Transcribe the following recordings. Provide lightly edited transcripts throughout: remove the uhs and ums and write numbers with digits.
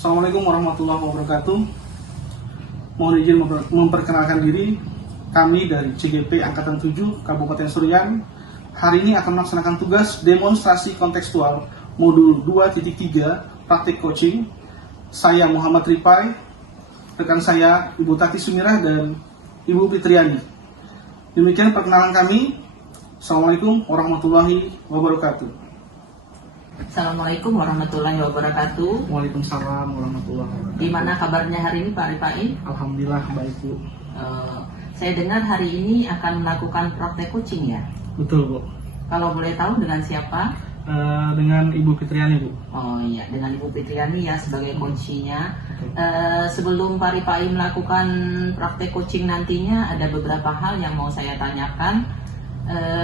Assalamualaikum warahmatullahi wabarakatuh. Mohon izin memperkenalkan diri. Kami dari CGP Angkatan 7 Kabupaten Surian hari ini akan melaksanakan tugas demonstrasi kontekstual modul 2.3 praktik coaching. Saya Muhammad Ripai, rekan saya Ibu Tati Sumirah dan Ibu Fitriani. Demikian perkenalan kami. Assalamualaikum warahmatullahi wabarakatuh. Assalamualaikum warahmatullahi wabarakatuh. Waalaikumsalam warahmatullahi wabarakatuh. Gimana kabarnya hari ini Pak Ripai? Alhamdulillah baik Bu. Saya dengar hari ini akan melakukan praktek coaching ya? Betul Bu. Kalau boleh tahu dengan siapa? Dengan Ibu Fitriani Bu. Oh iya, dengan Ibu Fitriani ya sebagai coachnya. Sebelum Pak Ripai melakukan praktek coaching nantinya ada beberapa hal yang mau saya tanyakan.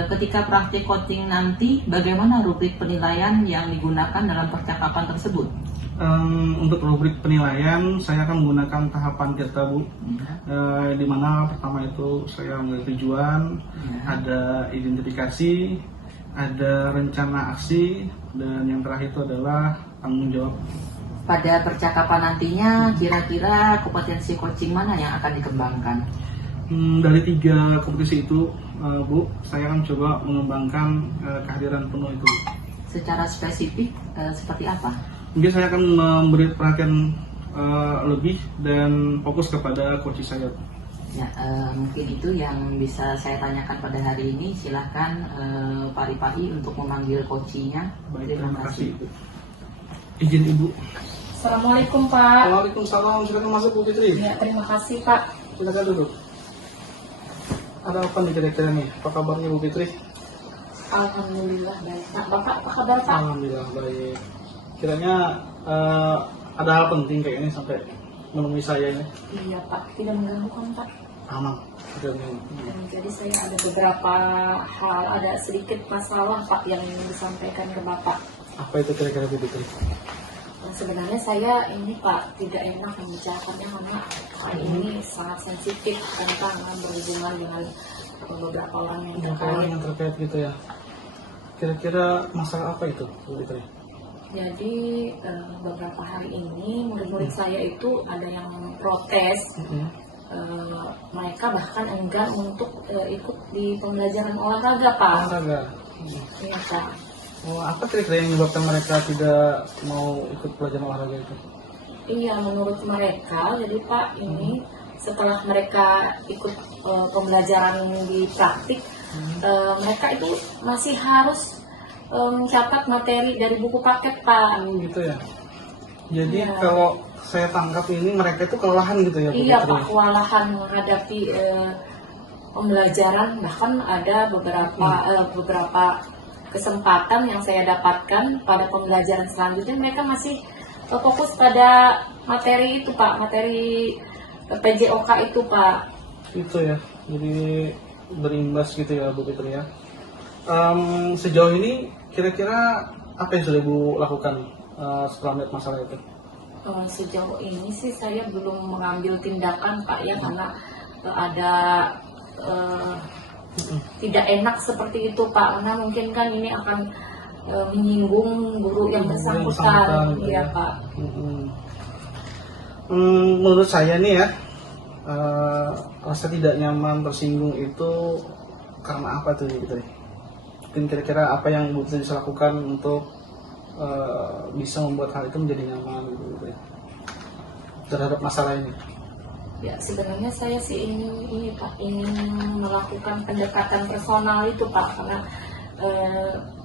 Ketika praktik coaching nanti, bagaimana rubrik penilaian yang digunakan dalam percakapan tersebut? Untuk rubrik penilaian, saya akan menggunakan tahapan kita Bu. Di mana pertama itu saya memilih tujuan, ada identifikasi, ada rencana aksi, dan yang terakhir itu adalah tanggung jawab. Pada percakapan nantinya, kira-kira kompetensi coaching mana yang akan dikembangkan? Dari 3 kompetisi itu, Bu, saya akan coba mengembangkan kehadiran penuh itu. Secara spesifik, seperti apa? Mungkin saya akan memberi perhatian lebih dan fokus kepada coach saya. Ya, mungkin itu yang bisa saya tanyakan pada hari ini. Silahkan Pak Ripai untuk memanggil coachnya. Baik, terima kasih. Izin Ibu. Assalamualaikum Pak. Waalaikumsalam, silakan masuk Bu Fitri. Ya, terima kasih Pak. Silakan duduk. Ada apa nih kira-kira nih? Apa kabarnya Bu Fitri? Alhamdulillah baik. Pak, Bapak apa kabar Pak? Alhamdulillah baik. Kiranya ada hal penting kayaknya sampai menemui saya ini. Iya Pak, tidak mengganggu kan Pak? Aman. Tidak mengganggu. Jadi saya ada beberapa hal, ada sedikit masalah Pak yang ingin disampaikan ke Bapak. Apa itu kira-kira Bu Fitri? Sebenarnya saya ini Pak tidak enak membicarakannya karena hal ini sangat sensitif tentang berhubungan dengan beberapa orang yang terkait. Yang terkait gitu ya. Kira-kira masalah apa itu Bu Fitri? Jadi beberapa hari ini murid-murid saya itu ada yang protes. Mereka bahkan enggan untuk ikut di pembelajaran olahraga Pak. Olahraga. Iya Pak. Oh, apa kira-kira yang menyebabkan mereka tidak mau ikut pelajaran olahraga itu? Iya, menurut mereka, jadi Pak ini setelah mereka ikut pembelajaran di praktik, mereka itu masih harus mencatat materi dari buku paket Pak. Gitu ya. Jadi Ya. kalau saya tangkap ini mereka itu kelelahan gitu ya Bu Iya Fitri? Pak, kewalahan menghadapi pembelajaran, bahkan ada beberapa kesempatan yang saya dapatkan pada pembelajaran selanjutnya mereka masih fokus pada materi itu Pak, materi PJOK itu Pak. Itu ya, jadi berimbas gitu ya Bu Fitri ya. Sejauh ini kira-kira apa yang sudah Bu lakukan setelah melihat masalah itu? Sejauh ini sih saya belum mengambil tindakan Pak ya, karena ada tidak enak seperti itu Pak, karena mungkin kan ini akan menyinggung guru yang bersangkutan. Iya Pak. Menurut saya nih ya, rasa tidak nyaman, tersinggung itu karena apa tuh gitu? Mungkin kira-kira apa yang Bu bisa lakukan untuk bisa membuat hal itu menjadi nyaman gitu ya, terhadap masalah ini? Ya sebenarnya saya sih ini Pak, ingin melakukan pendekatan personal itu Pak, karena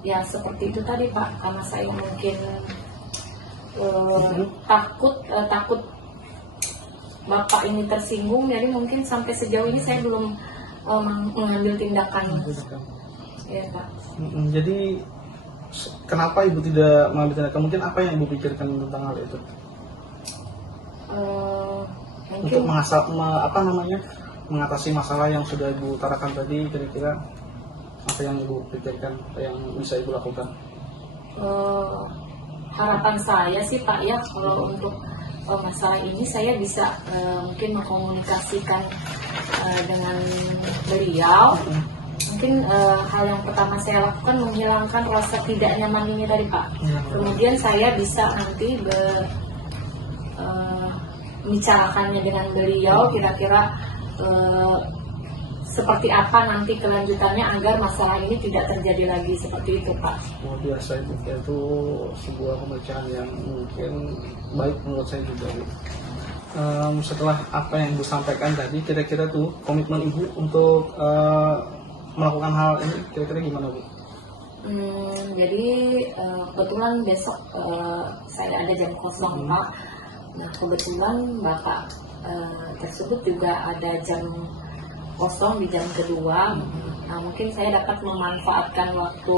ya seperti itu tadi Pak, karena saya mungkin takut Bapak ini tersinggung, jadi mungkin sampai sejauh ini saya belum mengambil tindakan. Ya Pak. Jadi kenapa Ibu tidak mengambil tindakan? Mungkin apa yang Ibu pikirkan tentang hal itu? Untuk mengatasi masalah yang sudah Ibu utarakan tadi, kira-kira apa yang Ibu pikirkan, yang bisa Ibu lakukan? Harapan saya sih Pak ya, kalau untuk masalah ini saya bisa mungkin mengkomunikasikan dengan beliau. Mungkin hal yang pertama saya lakukan menghilangkan rasa tidak nyaman ini tadi Pak. Kemudian saya bisa nanti membicarakannya dengan beliau kira-kira seperti apa nanti kelanjutannya agar masalah ini tidak terjadi lagi seperti itu, Pak. Luar biasa Ibu, itu sebuah pembicaraan yang mungkin baik menurut saya juga Bu. Setelah apa yang Ibu sampaikan tadi, kira-kira tuh komitmen Ibu untuk melakukan hal ini kira-kira gimana Bu? Jadi kebetulan besok saya ada jam kosong, Pak. Nah kebetulan Bapak tersebut juga ada jam kosong di jam kedua. Nah, mungkin saya dapat memanfaatkan waktu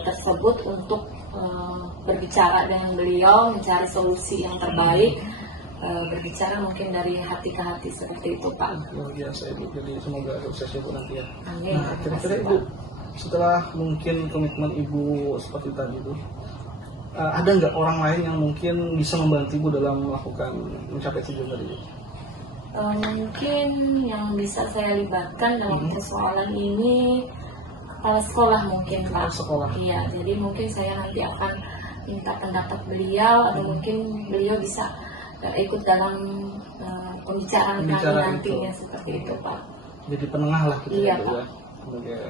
tersebut untuk berbicara dengan beliau, mencari solusi yang terbaik, berbicara mungkin dari hati ke hati seperti itu, Pak. Luar biasa Ibu, jadi semoga sukses Ibu nanti ya. Amin. Nah, kira-kira Ibu, setelah mungkin komitmen Ibu seperti tadi Bu, ada nggak orang lain yang mungkin bisa membantu Ibu dalam melakukan mencapai tujuan tadi Bu? Mungkin yang bisa saya libatkan dalam persoalan ini kepala sekolah mungkin, Kepala Pak. sekolah. Iya, jadi mungkin saya nanti akan minta pendapat beliau atau mungkin beliau bisa ikut dalam pembicaraan kami nantinya seperti itu, Pak. Jadi penengah lah kita Iya, ya, Pak. sebagai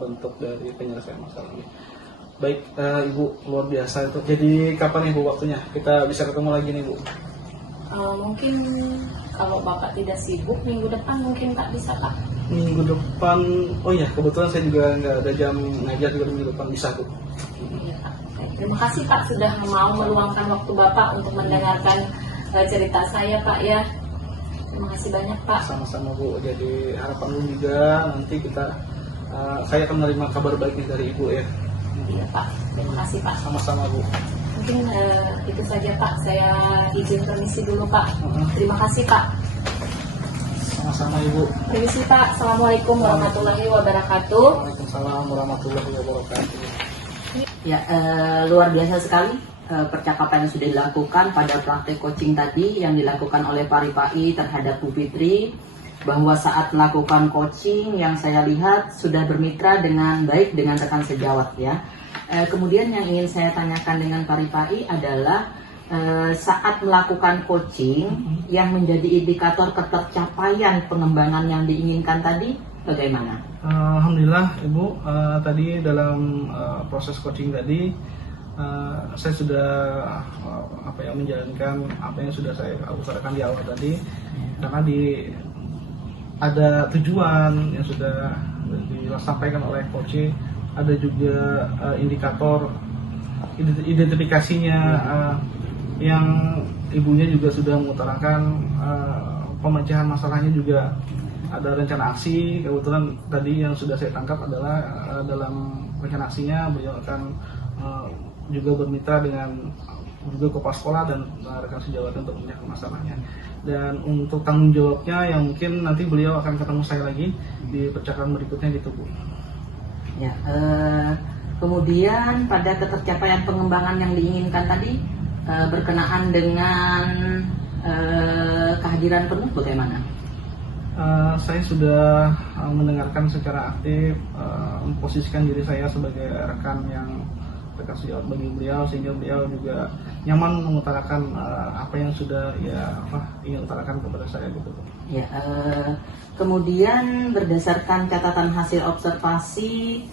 bentuk dari penyelesaian masalah ini. Baik Ibu, luar biasa itu. Jadi kapan Ibu waktunya kita bisa ketemu lagi nih Bu? Mungkin kalau Bapak tidak sibuk minggu depan mungkin tak bisa, Pak. Minggu depan, oh ya kebetulan saya juga nggak ada jam ngajar juga minggu depan, bisa Bu. Iya, Pak. Terima kasih Pak sudah mau meluangkan waktu Bapak untuk mendengarkan cerita saya, Pak ya. Terima kasih banyak, Pak. Sama-sama Bu. Jadi harapan lu juga nanti kita saya akan menerima kabar baik nih dari Ibu ya. Iya, Pak. Terima kasih, Pak. Sama-sama Bu. Mungkin itu saja, Pak. Saya izin permisi dulu, Pak. Terima kasih, Pak. Sama-sama Ibu. Permisi, Pak. Assalamualaikum warahmatullahi wabarakatuh. Waalaikumsalam warahmatullahi wabarakatuh. Ya, luar biasa sekali percakapan yang sudah dilakukan pada praktek coaching tadi yang dilakukan oleh Paripai terhadap Bu Fitri, bahwa saat melakukan coaching yang saya lihat sudah bermitra dengan baik dengan rekan sejawat ya. Kemudian yang ingin saya tanyakan dengan Paripai adalah saat melakukan coaching yang menjadi indikator ketercapaian pengembangan yang diinginkan tadi bagaimana? Alhamdulillah Ibu, tadi dalam proses coaching tadi saya sudah menjalankan apa yang sudah saya utarakan di awal tadi, karena ada tujuan yang sudah disampaikan oleh coach, ada juga indikator identifikasinya yang ibunya juga sudah mengutarakan pemecahan masalahnya, juga ada rencana aksi. Kebetulan tadi yang sudah saya tangkap adalah dalam rencana aksinya beliau akan juga bermitra dengan juga kepala sekolah dan rekan sejawat untuk memecahkan masalahnya. Dan untuk tanggung jawabnya yang mungkin nanti beliau akan ketemu saya lagi di percakapan berikutnya gitu Bu. Ya, kemudian pada ketercapaian pengembangan yang diinginkan tadi berkenaan dengan kehadiran penuh bagaimana? Saya sudah mendengarkan secara aktif, memposisikan diri saya sebagai rekan sejawat bagi beliau, sehingga beliau juga nyaman mengutarakan apa yang sudah ingin utarakan kepada saya gitu. Ya, kemudian berdasarkan catatan hasil observasi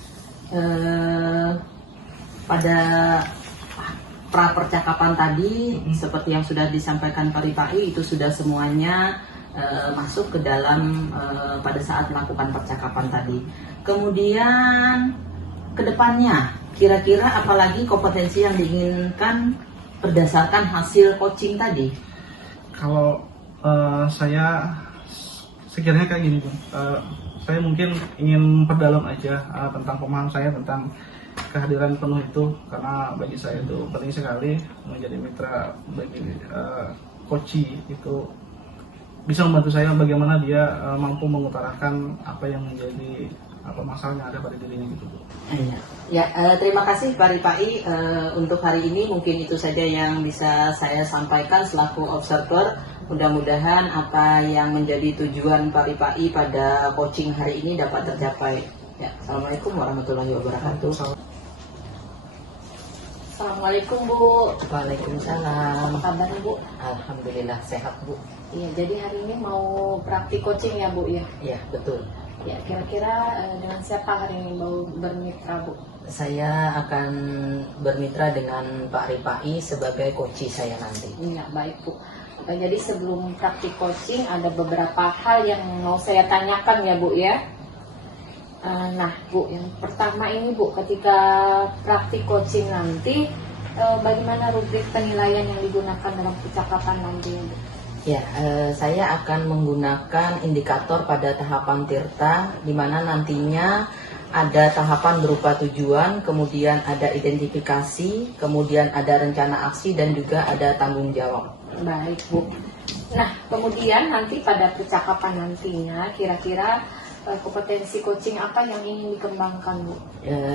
pada pra percakapan tadi, seperti yang sudah disampaikan Paripai, itu sudah semuanya masuk ke dalam pada saat melakukan percakapan tadi. Kemudian kedepannya kira-kira apalagi kompetensi yang diinginkan berdasarkan hasil coaching tadi? Kalau saya sekiranya kayak gini Bu, saya mungkin ingin memperdalam aja tentang pemahaman saya tentang kehadiran penuh itu, karena bagi saya itu penting sekali menjadi mitra bagi coach itu bisa membantu saya bagaimana dia mampu mengutarakan apa yang menjadi masalah yang ada pada dirinya gitu Bu. Ya, terima kasih Paripai. Untuk hari ini mungkin itu saja yang bisa saya sampaikan selaku observer. Mudah-mudahan apa yang menjadi tujuan Paripai pada coaching hari ini dapat tercapai. Ya, Assalamualaikum warahmatullahi wabarakatuh. Assalamualaikum Bu. Waalaikumsalam. Apa kabar Bu? Alhamdulillah sehat Bu. Iya, jadi hari ini mau praktik coaching ya Bu ya? Iya betul. Ya, kira-kira dengan siapa hari ini mau bermitra Bu? Saya akan bermitra dengan Pak Ripai sebagai coach saya nanti. Iya, baik Bu. Jadi sebelum praktik coaching ada beberapa hal yang mau saya tanyakan ya Bu ya. Nah Bu, yang pertama ini Bu, ketika praktik coaching nanti bagaimana rubrik penilaian yang digunakan dalam percakapan nanti Bu? Ya, saya akan menggunakan indikator pada tahapan tirta, di mana nantinya ada tahapan berupa tujuan, kemudian ada identifikasi, kemudian ada rencana aksi, dan juga ada tanggung jawab. Baik Bu. Nah kemudian nanti pada percakapan nantinya kira-kira kompetensi coaching apa yang ingin dikembangkan Bu?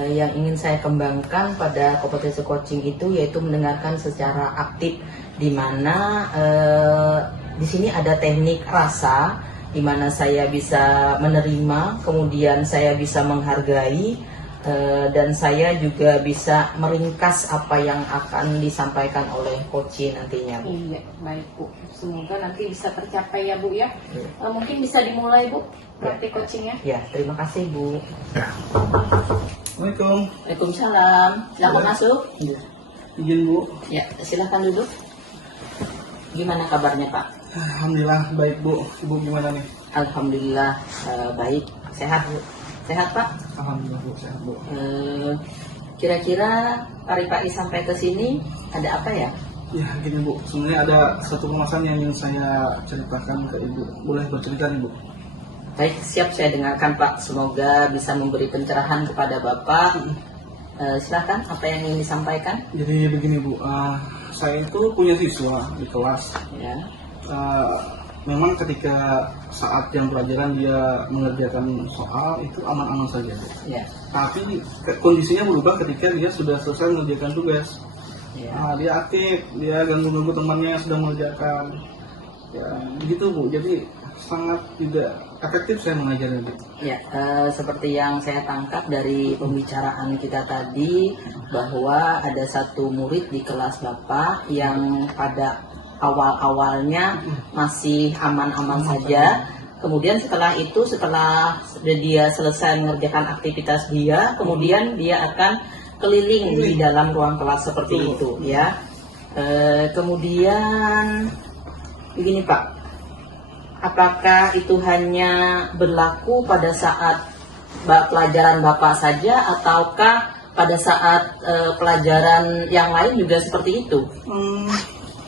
Yang ingin saya kembangkan pada kompetensi coaching itu yaitu mendengarkan secara aktif, di mana di sini ada teknik rasa, di mana saya bisa menerima, kemudian saya bisa menghargai, dan saya juga bisa meringkas apa yang akan disampaikan oleh coach nantinya Bu. Iya, baik Bu. Semoga nanti bisa tercapai ya Bu ya. Mungkin bisa dimulai Bu praktik coachingnya. Ya, terima kasih Bu. Assalamualaikum. Waalaikumsalam. Silakan masuk. Iya. Izin Bu. Ya, silahkan duduk. Gimana kabarnya Pak? Alhamdulillah baik Bu. Ibu gimana nih? Alhamdulillah baik, sehat Bu. Sehat Pak? Alhamdulillah Bu, sehat Bu. Kira-kira Pak Ripai sampai ke sini ada apa ya? Ya gini Bu, sebenarnya ada satu permasalahan yang ingin saya ceritakan ke Ibu. Boleh bercerita nih Bu? Baik, siap saya dengarkan Pak. Semoga bisa memberi pencerahan kepada Bapak. Silakan, apa yang ingin disampaikan? Jadi begini Bu, saya itu punya siswa di kelas. Ya. Memang ketika saat jam pelajaran dia mengerjakan soal itu aman-aman saja Bu. Ya. Tapi kondisinya berubah ketika dia sudah selesai mengerjakan tugas. Ya. Dia aktif, dia ganggu-ganggu temannya yang sedang mengerjakan. Ya, begitu Bu. Jadi sangat tidak efektif saya mengajarnya Bu. Ya, seperti yang saya tangkap dari pembicaraan kita tadi, bahwa ada satu murid di kelas Bapak yang pada awal-awalnya masih aman-aman saja. Kemudian setelah itu, setelah dia selesai mengerjakan aktivitas dia, kemudian dia akan keliling di dalam ruang kelas seperti itu, ya. Kemudian begini Pak, apakah itu hanya berlaku pada saat pelajaran Bapak saja, ataukah pada saat pelajaran yang lain juga seperti itu?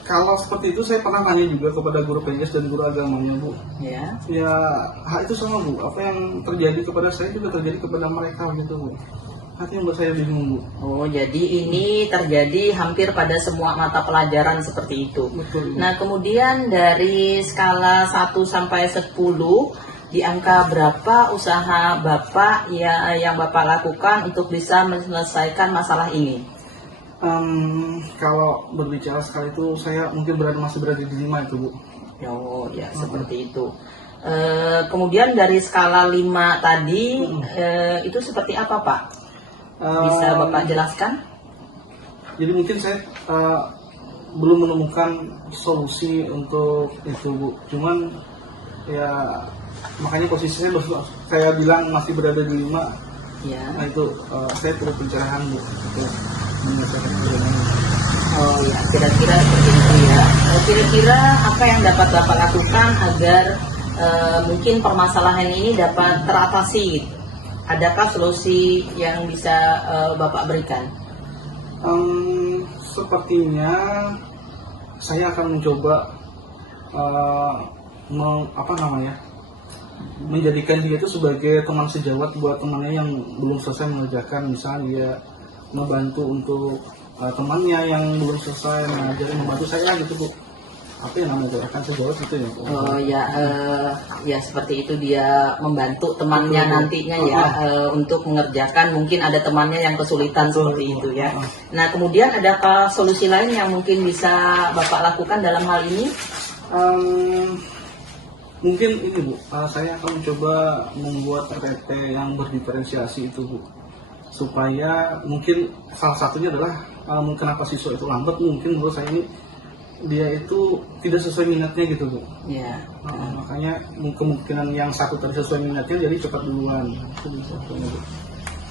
Kalau seperti itu saya pernah nanya juga kepada guru PNS dan guru agamanya Bu. Ya. Ya hal itu sama Bu. Apa yang terjadi kepada saya juga terjadi kepada mereka gitu Bu. Hati yang buat saya bingung Bu. Oh, jadi ini terjadi hampir pada semua mata pelajaran seperti itu. Betul Bu. Nah, kemudian dari skala 1 sampai 10, di angka berapa usaha Bapak yang Bapak lakukan untuk bisa menyelesaikan masalah ini? Kalau berbicara sekali itu saya mungkin masih berada di 5 itu Bu. Oh ya, seperti itu. Kemudian dari skala 5 tadi, itu seperti apa Pak? Bisa Bapak jelaskan? Jadi mungkin saya belum menemukan solusi untuk itu Bu. Cuman ya makanya posisi saya bilang masih berada di 5. Ya. Nah itu saya perlu pencerahan Bu untuk menyelesaikan masalah ini. Oh ya, kira-kira seperti itu ya. Kira-kira apa yang dapat Bapak lakukan agar mungkin permasalahan ini dapat teratasi? Adakah solusi yang bisa Bapak berikan? Sepertinya saya akan mencoba menjadikan dia itu sebagai teman sejawat buat temannya yang belum selesai mengerjakan. Misalnya dia membantu untuk temannya yang belum selesai mengajarin, membantu saya gitu Bu. Apa yang namanya akan sejawat itu ya Bu? Oh ya, ya seperti itu, dia membantu temannya nantinya ya untuk mengerjakan. Mungkin ada temannya yang kesulitan seperti itu ya. Nah, kemudian adakah solusi lain yang mungkin bisa Bapak lakukan dalam hal ini? Mungkin ini Bu, saya akan mencoba membuat RT yang berdiferensiasi itu Bu, supaya mungkin salah satunya adalah kenapa siswa itu lambat, mungkin menurut saya ini dia itu tidak sesuai minatnya gitu Bu. Ya. Makanya kemungkinan yang satu tadi sesuai minatnya jadi cepat duluan. Itu bisa, Bu.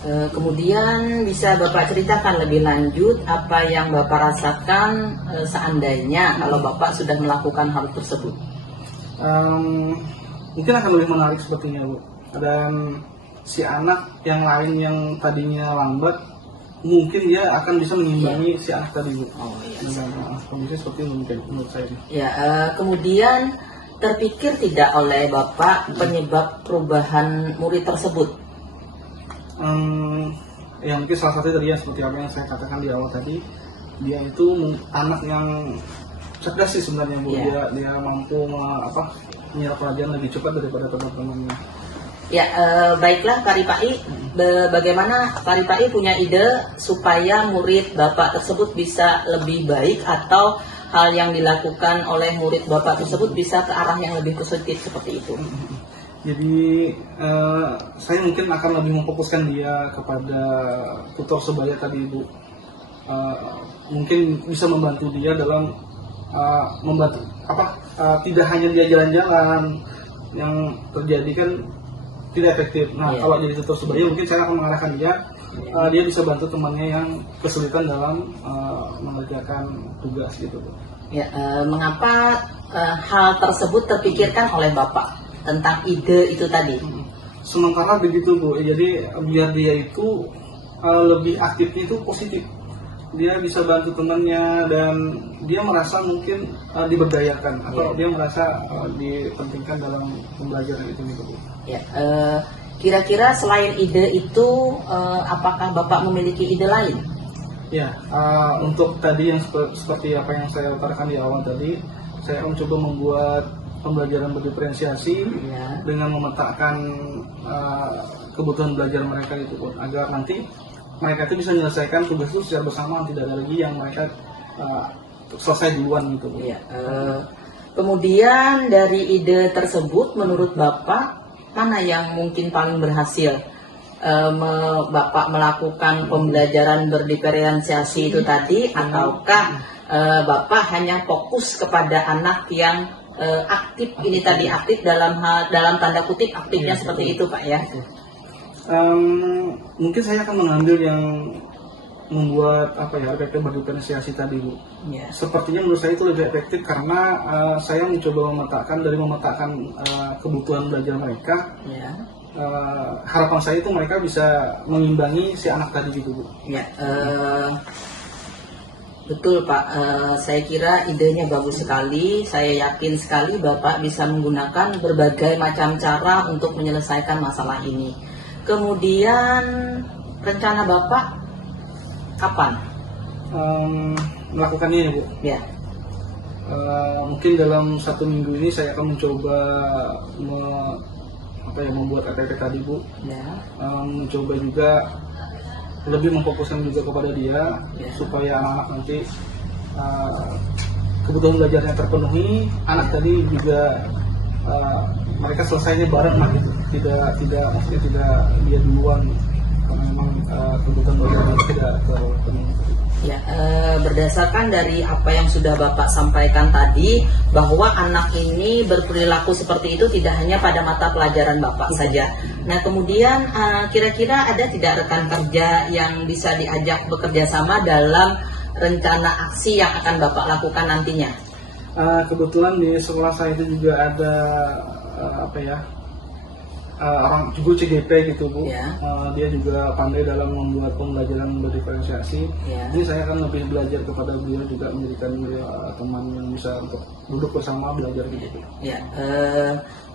Kemudian bisa Bapak ceritakan lebih lanjut apa yang Bapak rasakan seandainya kalau Bapak sudah melakukan hal tersebut. Mungkin akan lebih menarik sepertinya Bu. Dan si anak yang lain yang tadinya lambat, mungkin dia akan bisa mengimbangi si anak tadi Bu. Oh iya. Dengan kondisi seperti itu mungkin menurut saya. Ya, kemudian terpikir tidak oleh Bapak penyebab perubahan murid tersebut? Ya mungkin salah satu tadi ya seperti apa yang saya katakan di awal tadi, dia itu anak yang cerdas sih sebenarnya Bu. Yeah. Dia mampu menyerap pelajaran lebih cepat daripada teman-temannya. Ya, baiklah Pak Ripai, bagaimana Pak Ripai punya ide supaya murid Bapak tersebut bisa lebih baik atau hal yang dilakukan oleh murid Bapak tersebut bisa ke arah yang lebih positif seperti itu? Jadi saya mungkin akan lebih memfokuskan dia kepada tutor sebaya tadi Bu. Mungkin bisa membantu dia dalam membantu tidak hanya dia jalan-jalan, yang terjadi kan tidak efektif. Nah, kalau jadi tutor sebaya mungkin saya akan mengarahkan dia, dia bisa bantu temannya yang kesulitan dalam mengerjakan tugas gitu. Ya, mengapa hal tersebut terpikirkan oleh Bapak tentang ide itu tadi? Sementara begitu Bu, jadi biar dia itu lebih aktifnya itu positif. Dia bisa bantu temannya dan dia merasa mungkin diberdayakan atau dia merasa dipentingkan dalam pembelajaran itu gitu Bu. Ya, kira-kira selain ide itu, apakah Bapak memiliki ide lain? Ya, untuk tadi yang seperti apa yang saya utarakan di awal tadi, saya akan coba membuat pembelajaran berdiferensiasi dengan memetakan kebutuhan belajar mereka itu pun, agar nanti mereka itu bisa menyelesaikan tugas itu secara bersama, tidak ada lagi yang mereka selesai duluan gitu. Ya, kemudian dari ide tersebut menurut Bapak mana yang mungkin paling berhasil? Bapak melakukan pembelajaran berdiferensiasi itu tadi, ataukah Bapak hanya fokus kepada anak yang aktif ini tadi, aktif dalam tanda kutip aktifnya seperti itu Pak ya? Mungkin saya akan mengambil yang membuat efektif berdiferensiasi tadi Bu. Sepertinya menurut saya itu lebih efektif karena saya mencoba memetakan kebutuhan belajar mereka. Harapan saya itu mereka bisa mengimbangi si anak tadi gitu Bu. Ya, betul Pak, saya kira idenya bagus sekali. Saya yakin sekali Bapak bisa menggunakan berbagai macam cara untuk menyelesaikan masalah ini. Kemudian rencana Bapak kapan melakukannya ya Bu? Ya. Mungkin dalam 1 minggu ini saya akan mencoba membuat RTP tadi Bu. Mencoba juga lebih memfokuskan juga kepada dia supaya anak-anak nanti kebutuhan belajarnya terpenuhi, anak tadi juga mereka selesainya bareng lah gitu. Tidak dia duluan karena memang kebutuhan belajarnya tidak terpenuhi. Ya, berdasarkan dari apa yang sudah Bapak sampaikan tadi, bahwa anak ini berperilaku seperti itu tidak hanya pada mata pelajaran Bapak saja. Nah, kemudian kira-kira ada tidak rekan kerja yang bisa diajak bekerja sama dalam rencana aksi yang akan Bapak lakukan nantinya? Kebetulan di sekolah saya itu juga ada orang guru CGP gitu Bu. Dia juga pandai dalam membuat pembelajaran berdiferensiasi. Ini saya akan lebih belajar kepada beliau juga, menjadikan beliau teman yang bisa untuk duduk bersama belajar gitu. Ya,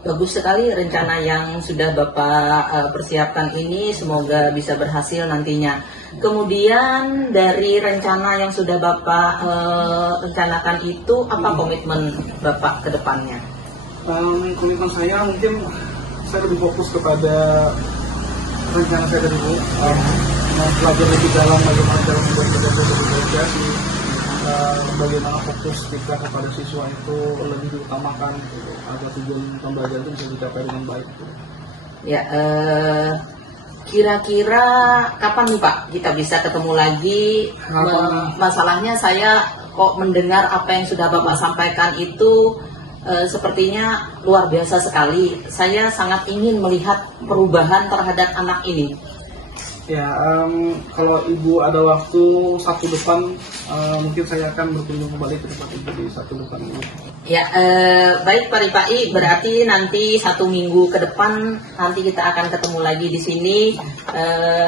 bagus sekali rencana yang sudah Bapak persiapkan ini, semoga bisa berhasil nantinya. Kemudian dari rencana yang sudah Bapak rencanakan itu, apa komitmen Bapak ke depannya? Komitmen saya mungkin saya lebih fokus kepada rencana saya tadi Bu, belajar lebih dalam bagaimana cara membuat pembelajaran berdiferensiasi, bagaimana fokus kita kepada siswa itu lebih diutamakan agar tujuan pembelajaran itu bisa dicapai dengan baik. Ya, Kira-kira kapan nih Pak kita bisa ketemu lagi? Masalahnya saya kok mendengar apa yang sudah Bapak sampaikan itu sepertinya luar biasa sekali. Saya sangat ingin melihat perubahan terhadap anak ini. Ya, kalau Ibu ada waktu Sabtu depan, mungkin saya akan berkunjung kembali ke tempat Ibu di Sabtu depan ini. Ya, baik Pak Ripai, berarti nanti 1 minggu ke depan nanti kita akan ketemu lagi di sini.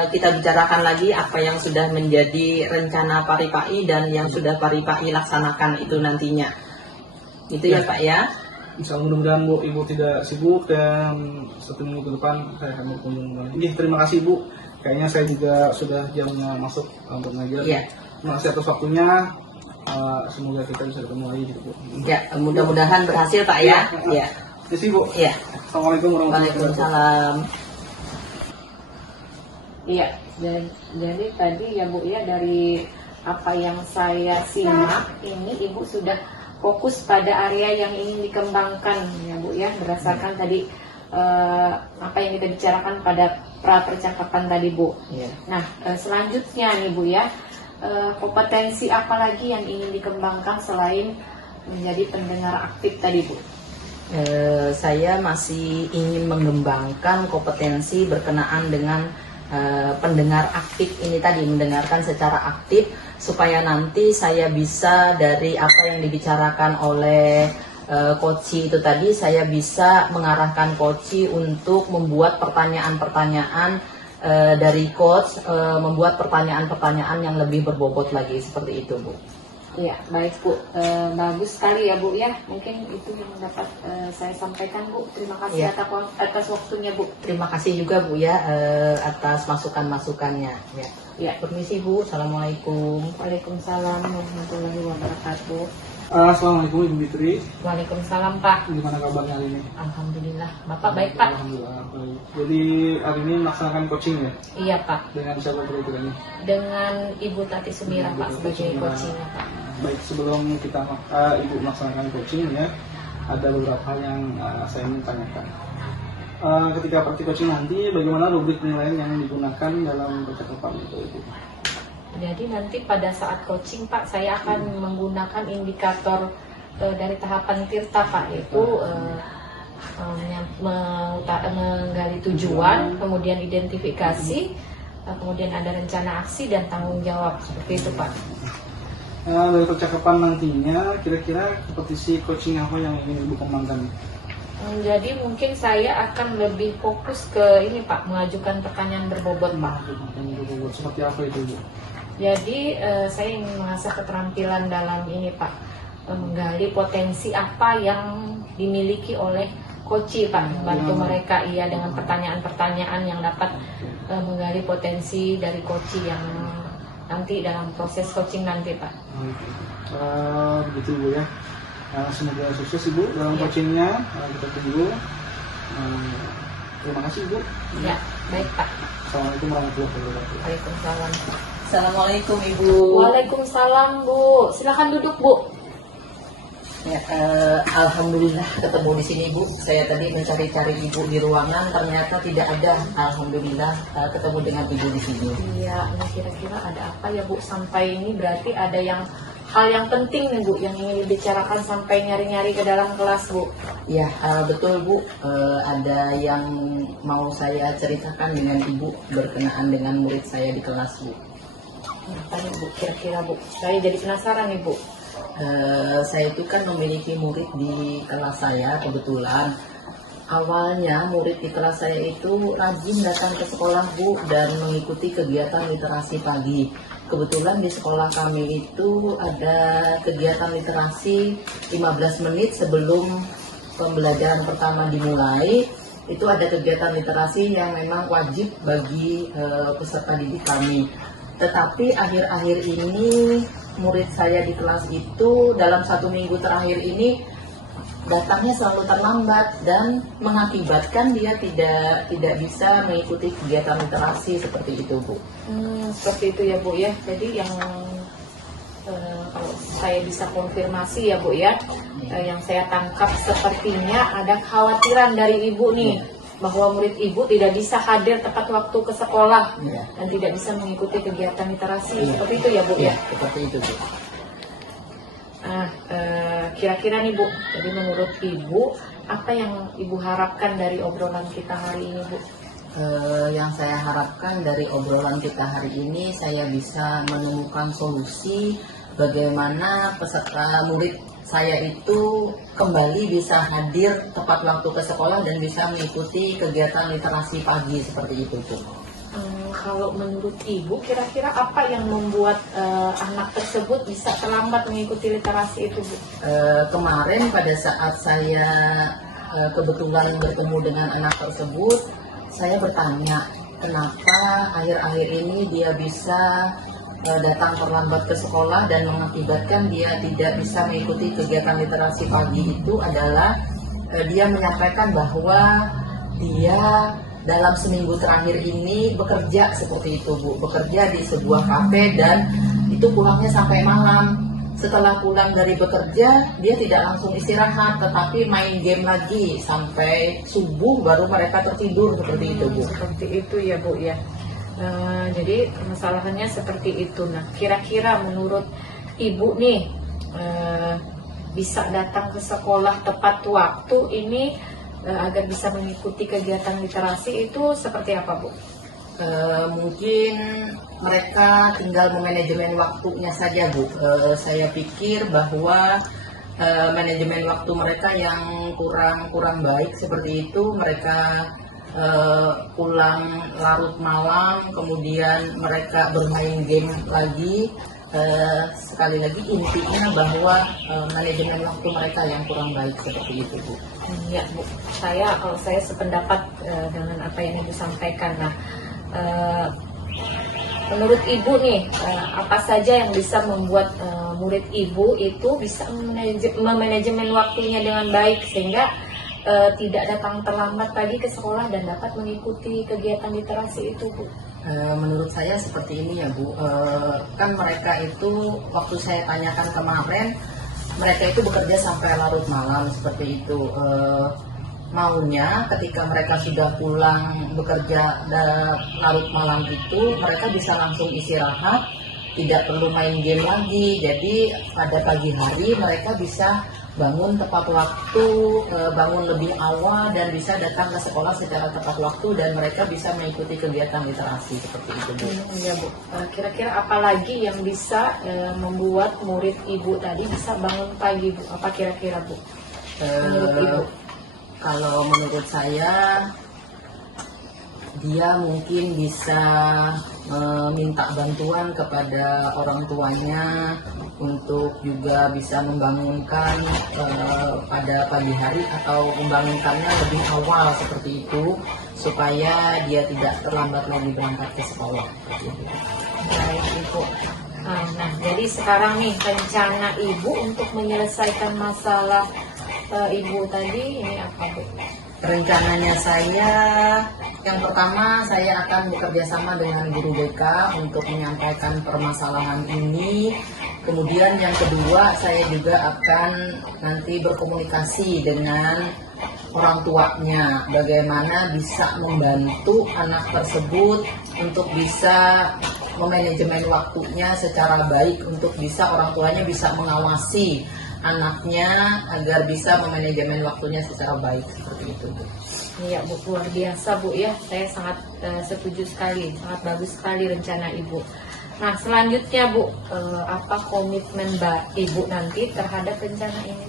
Kita bicarakan lagi apa yang sudah menjadi rencana Pak Ripai dan yang sudah Pak Ripai laksanakan itu nantinya. Itu ya Pak ya. Insya Allah mudah-mudahan Bu, Ibu tidak sibuk dan 1 minggu ke depan saya akan berkunjung kembali. Terima kasih Bu. Kayaknya saya juga sudah jamnya masuk untuk ngajar. Iya. Terima kasih atas waktunya. Semoga kita bisa ketemu lagi gitu Bu. Ya, mudah-mudahan berhasil Pak ya. Iya. Ya. Terima Bu. Ya. Assalamualaikum warahmatullahi wabarakatuh. Waalaikumsalam. Iya, jadi tadi ya Bu ya, dari apa yang saya simak ini Ibu sudah fokus pada area yang ingin dikembangkan ya Bu ya, berdasarkan tadi apa yang kita bicarakan pada pra percakapan tadi Bu. Ya. Nah, selanjutnya nih Bu ya, kompetensi apa lagi yang ingin dikembangkan selain menjadi pendengar aktif tadi Bu? Saya masih ingin mengembangkan kompetensi berkenaan dengan pendengar aktif ini tadi, mendengarkan secara aktif supaya nanti saya bisa dari apa yang dibicarakan oleh coach itu tadi, saya bisa mengarahkan coach untuk membuat pertanyaan-pertanyaan dari coach, membuat pertanyaan-pertanyaan yang lebih berbobot lagi seperti itu Bu. Iya, baik Bu. Bagus sekali ya Bu ya. Mungkin itu yang dapat saya sampaikan Bu. Terima kasih Ya. atas waktunya Bu. Terima kasih juga Bu ya atas masukan-masukannya. Ya. Ya. Permisi Bu, assalamualaikum. Waalaikumsalam warahmatullahi wabarakatuh. Assalamualaikum Ibu Fitri. Waalaikumsalam Pak. Gimana kabarnya hari ini? Alhamdulillah. Bapak baik Pak? Alhamdulillah baik. Jadi hari ini melaksanakan coaching ya Iya Pak. dengan siapa berikutnya? Dengan Ibu Tati Sumira Pak sebagai coachingnya Pak. Baik, sebelum kita Ibu melaksanakan coaching ya, ada beberapa hal yang saya ingin tanyakan. Ketika praktik coaching nanti, bagaimana rubrik penilaian yang digunakan dalam percakapan itu Ibu? Jadi nanti pada saat coaching Pak, saya akan menggunakan indikator dari tahapan Tirta Pak, yaitu menggali tujuan, kemudian identifikasi, kemudian ada rencana aksi dan tanggung jawab, seperti itu Pak. Dari percakapan nantinya, kira-kira kompetisi coaching apa yang ingin Ibu kembangkan? Jadi mungkin saya akan lebih fokus ke ini Pak, mengajukan pertanyaan berbobot Pak. Seperti apa itu Ibu? Jadi saya ingin mengasah keterampilan dalam ini Pak, menggali potensi apa yang dimiliki oleh coach Pak, membantu mereka dengan pertanyaan-pertanyaan yang dapat menggali potensi dari coach yang nanti dalam proses coaching nanti Pak. Begitu Ibu ya. Semoga sukses Ibu dalam coachingnya. Kita tunggu. Terima kasih Ibu. Ya, baik Pak. Assalamualaikum warahmatullahi wabarakatuh. Waalaikumsalam. Assalamualaikum Ibu. Waalaikumsalam Bu. Silakan duduk Bu. Ya, alhamdulillah ketemu di sini Bu. Saya tadi mencari-cari Ibu di ruangan, ternyata tidak ada. Alhamdulillah ketemu dengan Ibu di sini. Iya, ini kira-kira ada apa ya Bu? Sampai ini berarti ada hal yang penting nih Bu, yang ingin dibicarakan sampai nyari-nyari ke dalam kelas Bu. Ya, betul Bu. Ada yang mau saya ceritakan dengan Ibu berkenaan dengan murid saya di kelas Bu. Apa nih Bu? Kira-kira Bu? Saya jadi penasaran nih Bu. Saya itu kan memiliki murid di kelas saya kebetulan. Awalnya murid di kelas saya itu rajin datang ke sekolah Bu dan mengikuti kegiatan literasi pagi. Kebetulan di sekolah kami itu ada kegiatan literasi 15 menit sebelum pembelajaran pertama dimulai. Itu ada kegiatan literasi yang memang wajib bagi peserta didik kami. Tetapi akhir-akhir ini murid saya di kelas itu dalam 1 minggu terakhir ini datangnya selalu terlambat dan mengakibatkan dia tidak bisa mengikuti kegiatan literasi seperti itu Bu. Seperti itu ya Bu ya. Jadi yang kalau saya bisa konfirmasi ya Bu ya, yang saya tangkap sepertinya ada kekhawatiran dari Ibu nih. bahwa murid ibu tidak bisa hadir tepat waktu ke sekolah Iya. dan tidak bisa mengikuti kegiatan literasi. Iya. Seperti itu ya Bu ya? Seperti itu, Bu. Nah, kira-kira nih Bu, jadi menurut Ibu, apa yang Ibu harapkan dari obrolan kita hari ini Bu? Yang saya harapkan dari obrolan kita hari ini, saya bisa menemukan solusi bagaimana peserta murid saya itu kembali bisa hadir tepat waktu ke sekolah dan bisa mengikuti kegiatan literasi pagi seperti itu, Bu. Kalau menurut Ibu, kira-kira apa yang membuat anak tersebut bisa terlambat mengikuti literasi itu Bu? Kemarin pada saat saya kebetulan bertemu dengan anak tersebut, saya bertanya kenapa akhir-akhir ini dia bisa datang terlambat ke sekolah dan mengakibatkan dia tidak bisa mengikuti kegiatan literasi pagi. Itu adalah dia menyampaikan bahwa dia dalam seminggu terakhir ini bekerja seperti itu, Bu, bekerja di sebuah kafe dan itu pulangnya sampai malam. Setelah pulang dari bekerja, dia tidak langsung istirahat, tetapi main game lagi sampai subuh baru mereka tertidur seperti itu, Bu. Seperti itu ya Bu ya. Jadi masalahnya seperti itu. Nah, kira-kira menurut Ibu nih bisa datang ke sekolah tepat waktu ini agar bisa mengikuti kegiatan literasi itu seperti apa Bu? Mungkin mereka tinggal memanajemen waktunya saja, Bu. Saya pikir bahwa manajemen waktu mereka yang kurang baik seperti itu, mereka pulang larut malam, kemudian mereka bermain game lagi. Sekali lagi intinya bahwa manajemen waktu mereka yang kurang baik seperti itu, Bu. Ya Bu, kalau saya sependapat dengan apa yang Ibu sampaikan. Nah, menurut Ibu nih, apa saja yang bisa membuat murid Ibu itu bisa memanajemen waktunya dengan baik sehingga tidak datang terlambat pagi ke sekolah dan dapat mengikuti kegiatan literasi itu, Bu? Menurut saya seperti ini ya, Bu. Kan mereka itu waktu saya tanyakan kemarin, mereka itu bekerja sampai larut malam seperti itu. Maunya ketika mereka sudah pulang bekerja larut malam itu, mereka bisa langsung istirahat, tidak perlu main game lagi. Jadi pada pagi hari mereka bisa bangun tepat waktu, bangun lebih awal dan bisa datang ke sekolah secara tepat waktu dan mereka bisa mengikuti kegiatan literasi seperti itu, Bu. Ya Bu, kira-kira apa lagi yang bisa membuat murid Ibu tadi bisa bangun pagi, Bu? Apa kira-kira, Bu? Menurut Ibu? Kalau menurut saya, dia mungkin bisa meminta bantuan kepada orang tuanya untuk juga bisa membangunkan pada pagi hari atau membangunkannya lebih awal seperti itu supaya dia tidak terlambat lagi berangkat ke sekolah. Baik, Ibu. Nah, jadi sekarang nih rencana Ibu untuk menyelesaikan masalah Ibu tadi ini apa, Bu? Rencananya saya, yang pertama saya akan bekerja sama dengan guru BK untuk menyampaikan permasalahan ini. Kemudian yang kedua, saya juga akan nanti berkomunikasi dengan orang tuanya, bagaimana bisa membantu anak tersebut untuk bisa memanajemen waktunya secara baik, untuk bisa orang tuanya bisa mengawasi anaknya agar bisa memanajemen waktunya secara baik seperti itu, Bu. Iya, Bu, luar biasa, Bu ya. Saya sangat setuju sekali, sangat bagus sekali rencana Ibu. Nah, selanjutnya, Bu, apa komitmen Ibu nanti terhadap rencana ini?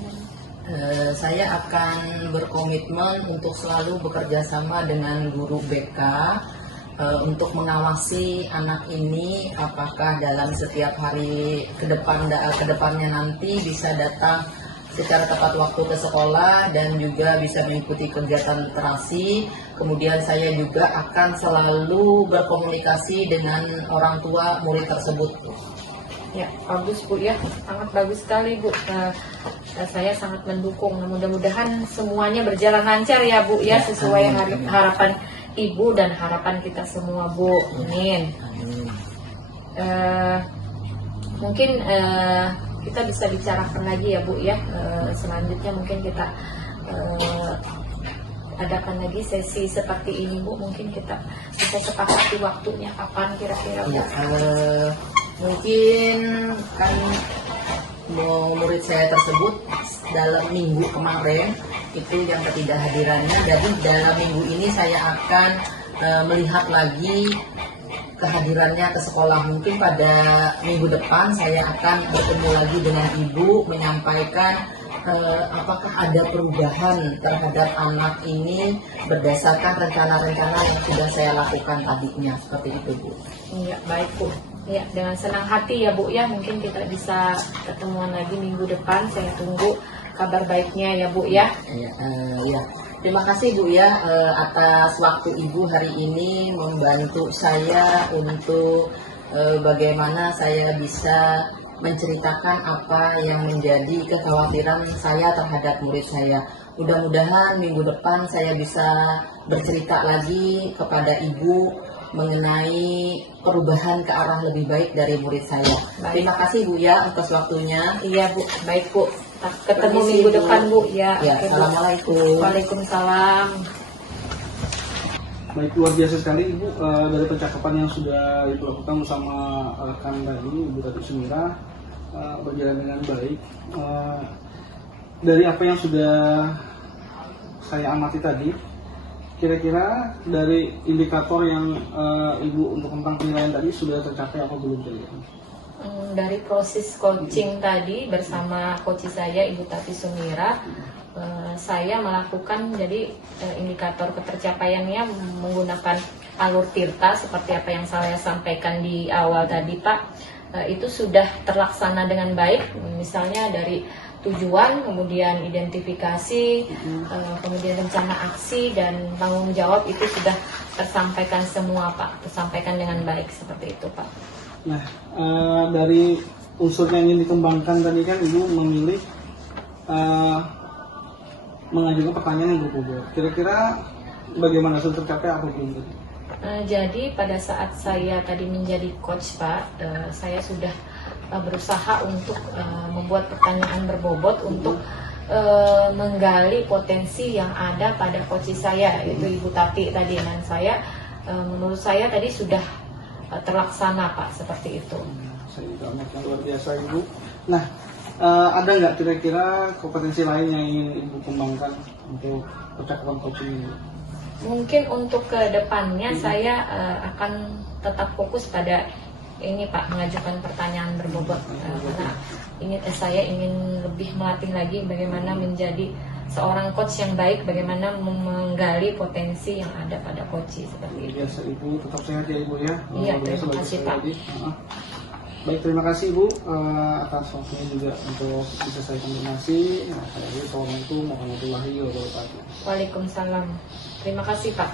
Saya akan berkomitmen untuk selalu bekerja sama dengan guru BK untuk mengawasi anak ini apakah dalam setiap hari kedepannya nanti bisa datang secara tepat waktu ke sekolah dan juga bisa mengikuti kegiatan literasi. Kemudian saya juga akan selalu berkomunikasi dengan orang tua murid tersebut. Ya, bagus Bu ya, sangat bagus sekali Bu. Saya sangat mendukung. Mudah-mudahan semuanya berjalan lancar ya Bu ya, sesuai harapan Ibu dan harapan kita semua, Bu. Amin. Mungkin kita bisa bicarakan lagi ya Bu ya. Selanjutnya mungkin kita adakan lagi sesi seperti ini Bu, mungkin kita bisa sepakati waktunya kapan kira-kira Bu? Ya, mungkin kan murid saya tersebut dalam minggu kemarin itu yang ketidakhadirannya, jadi dalam minggu ini saya akan melihat lagi kehadirannya ke sekolah. Mungkin pada minggu depan saya akan bertemu lagi dengan ibu, menyampaikan apakah ada perubahan terhadap anak ini berdasarkan rencana-rencana yang sudah saya lakukan tadinya, seperti itu Bu. Iya, baik Bu. Ya, dengan senang hati ya Bu ya, mungkin kita bisa ketemuan lagi minggu depan. Saya tunggu kabar baiknya ya Bu ya. Ya. Terima kasih Bu ya atas waktu Ibu hari ini membantu saya untuk bagaimana saya bisa menceritakan apa yang menjadi kekhawatiran saya terhadap murid saya. Mudah-mudahan minggu depan saya bisa bercerita lagi kepada Ibu mengenai perubahan ke arah lebih baik dari murid saya. Baik. Terima kasih Bu ya atas waktunya. Iya Bu, baik Bu. Ketemu Permisi, minggu Bu. depan Bu ya. Ya, Oke, Bu. Assalamualaikum. Waalaikumsalam. Baik, luar biasa sekali Ibu dari percakapan yang sudah Ibu lakukan bersama rekan tadi, Ibu Tati Sumira, berjalan dengan baik. Dari apa yang sudah saya amati tadi, kira-kira dari indikator yang Ibu untuk tentang penilaian tadi sudah tercapai apa belum tadi? Dari proses coaching tadi bersama coach saya Ibu Tati Sumira, saya melakukan jadi indikator ketercapaiannya menggunakan alur tirta seperti apa yang saya sampaikan di awal tadi Pak. Itu sudah terlaksana dengan baik, misalnya dari tujuan, kemudian identifikasi, kemudian rencana aksi dan tanggung jawab itu sudah tersampaikan semua Pak, tersampaikan dengan baik seperti itu Pak. Nah, dari unsur yang ingin dikembangkan tadi kan Ibu memilih mengajukan pertanyaan yang berbobot. Kira-kira bagaimana sudah tercapai apa belum tadi? Jadi pada saat saya tadi menjadi coach Pak, saya sudah berusaha untuk membuat pertanyaan berbobot untuk menggali potensi yang ada pada coach saya, yaitu Ibu Tati tadi. Dan saya menurut saya tadi sudah terlaksana Pak, seperti itu. Saya juga amat yang luar biasa Ibu. Nah, ada nggak kira-kira kompetensi lain yang ingin Ibu kembangkan untuk percakapan coaching ini? Mungkin untuk ke depannya saya akan tetap fokus pada ini Pak, mengajukan pertanyaan berbobot, karena saya ingin lebih melatih lagi bagaimana menjadi seorang coach yang baik, bagaimana menggali potensi yang ada pada coach seperti itu. Biasa Ibu, tetap sehat ya Ibu ya. Iya, Luar biasa terima bagi kasih, saya Pak. tadi. Baik, terima kasih Ibu atas waktunya juga untuk bisa saya konfirmasi. Assalamualaikum warahmatullahi wabarakatuh. Waalaikumsalam. Terima kasih Pak.